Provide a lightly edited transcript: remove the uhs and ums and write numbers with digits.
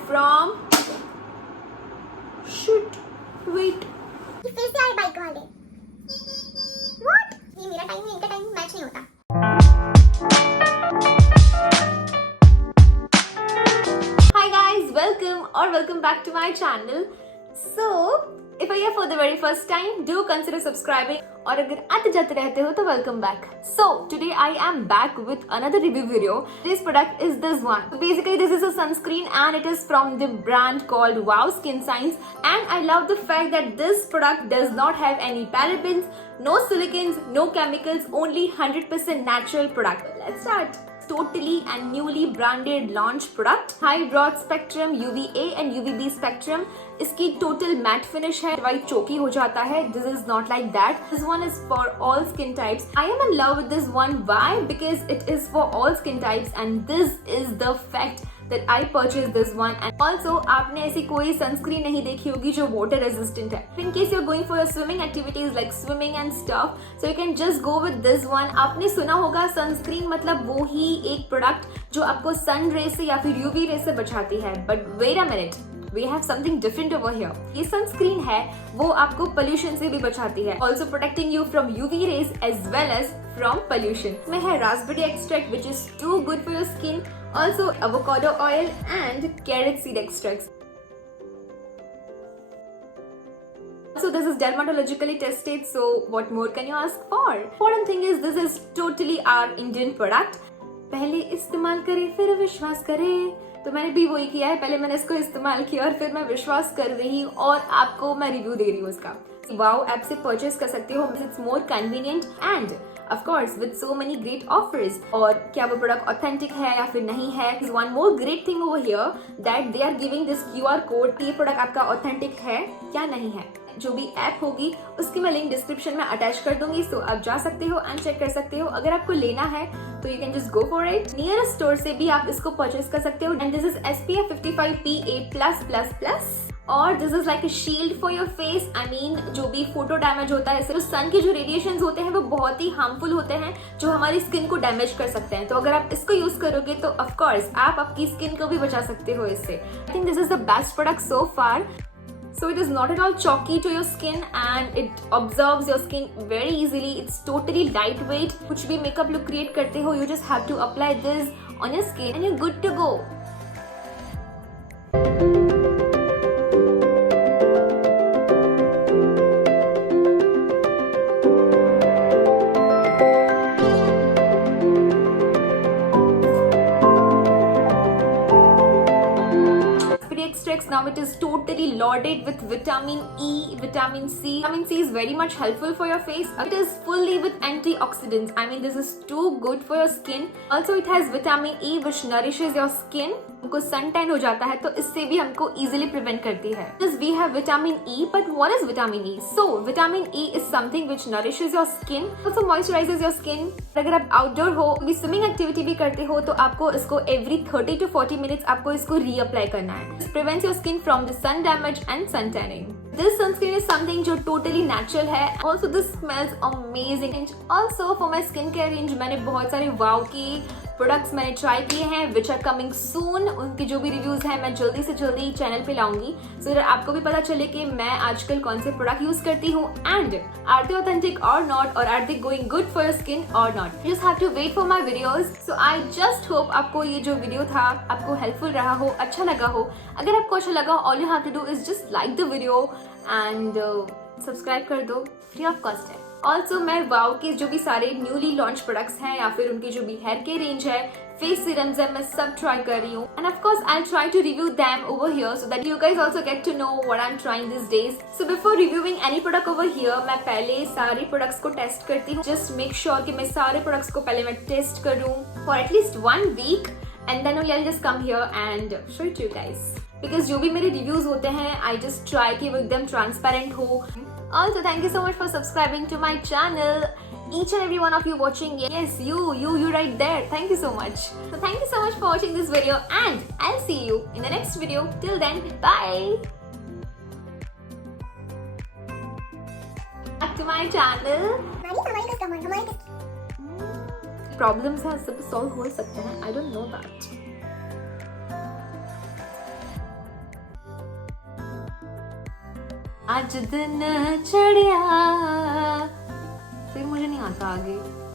From shoot wait फिर से आए बाइक वाले। What? ये मेरा टाइम है, इनका टाइम मैच नहीं होता। Hi guys, welcome back to my channel. So if I are for the very first time, do consider subscribing. और अगर आते जाते रहते हो तो welcome back. So today I am back with another review video. This product is this one. So basically this is a sunscreen and it is from the brand called Wow Skin Science. And I love the fact that this product does not have any parabens, no silicones, no chemicals, only 100% natural product. Let's start. Totally and newly branded launch product. High broad spectrum UVA and UVB spectrum. इसकी total matte finish है, white choky हो जाता है. This is not like that. This one is for all skin types. I am in love with this one. Why? Because it is for all skin types and this is the fact that I purchased this one. And also आपने ऐसी कोई sunscreen नहीं देखी होगी जो water resistant है. In case you're going for your swimming activities like swimming and stuff, so you can just go with this one. आपने सुना होगा sunscreen मतलब वो ही एक product जो आपको sun ray से या फिर UV ray से बचाती है. But wait a minute. We have something different over here. ये sunscreen है वो आपको pollution से भी बचाती है. Also protecting you from UV rays as well as from pollution. इसमें है raspberry extract which is too good for your skin. Also avocado oil and carrot seed extracts. So this is dermatologically tested, so what more can you ask for? Important thing is this is totally our Indian product. पहले इस्तेमाल करें फिर विश्वास करें, तो मैंने भी वही किया है. पहले मैंने इसको इस्तेमाल किया और फिर मैं विश्वास कर रही हूँ और आपको मैं रिव्यू दे रही हूँ इसका. वाओ ऐप से परचेज कर सकते हो. It's more convenient and of course with so many great offers. और क्या वो प्रोडक्ट ऑथेंटिक है या फिर नहीं है. One more great thing over here that they are giving this QR code. ये प्रोडक्ट आपका ऑथेंटिक है क्या नहीं है. जो भी ऐप होगी उसकी मैं लिंक डिस्क्रिप्शन में अटैच कर दूंगी, सो आप जा सकते हो एंड चेक कर सकते हो. अगर आपको लेना है तो you can just go for it. Nearest store से भी आप इसको परचेज कर सकते हो. एंड दिस इज SPF 55 PA+++. और this is like a shield for your face. I mean जो भी फोटो डैमेज होता है, सिर्फ सन के जो रेडिएशन होते हैं वो बहुत ही हार्मफुल होते हैं जो हमारी स्किन को डैमेज कर सकते हैं. तो अगर आप इसको यूज करोगे तो ऑफ कोर्स आप आपकी स्किन को भी बचा सकते हो इससे. I think this is the best product so far. So it is not at all chalky to your skin and it absorbs your skin very easily. It's totally lightweight. कुछ भी makeup look create करते हो, you just have to apply this on your skin and you're good to go. Now it is totally loaded with vitamin E, vitamin C. Vitamin C is very much helpful for your face. It is fully with antioxidants. I mean this is too good for your skin. Also it has vitamin E which nourishes your skin. हमको sun tan हो जाता है तो इससे भी हमको easily prevent करती है. This we have vitamin E, but what is vitamin E? So vitamin E is something which nourishes your skin. Also moisturizes your skin. अगर आप outdoor हो, भी swimming activity भी करते हो तो आपको इसको every 30 to 40 minutes आपको इसको reapply करना है. This prevents your skin from the sun damage and sun tanning. This sunscreen is something जो totally natural है. Also this smells amazing. And also for my skincare range मैंने बहुत सारे wow की प्रोडक्ट्स मैंने ट्राई किए हैं विच आर कमिंग सून. उनके जो भी रिव्यूज हैं मैं जल्दी से जल्दी चैनल पे लाऊंगी सो दैट आपको भी पता चले कि मैं आजकल कौन से प्रोडक्ट यूज करती हूँ एंड आर दे ऑथेंटिक और नॉट, और are they going good for your skin और not. You just have to wait for my videos. So I just hope आपको ये जो वीडियो था आपको हेल्पफुल रहा हो, अच्छा लगा हो. अगर आपको अच्छा लगा all you have to do is just like the video and subscribe कर दो, फ्री ऑफ कॉस्ट है. ऑल्सो मैं वाओ के जो भी सारे न्यूली लॉन्च प्रोडक्ट्स हैं या फिर उनकी जो भी हेयर के रेंज है, फेस सीरम्स है, मैं सब ट्राई कर रही हूँ. And of course I try to review them over here so that you guys also get to know what I am trying this days. So before reviewing any product over here मैं पहले सारे प्रोडक्ट्स को टेस्ट करती हूँ. Just make sure कि मैं सारे प्रोडक्ट्स को पहले मैं टेस्ट करूँ for at least 1 week and then only I just come here and show it to you guys. Because जो भी मेरे रिव्यूज होते हैं आई जस्ट ट्राई कि वो एकदम ट्रांसपेरेंट हो. Also, thank you so much for subscribing to my channel. Each and every one of you watching, yes, you right there. Thank you so much. So thank you so much for watching this video and I'll see you in the next video. Till then, bye. Back to my channel. हमारी Problems हैं सब solve हो सकते हैं. I don't know that. आज दिन चढ़िया, फिर मुझे नहीं आता आगे।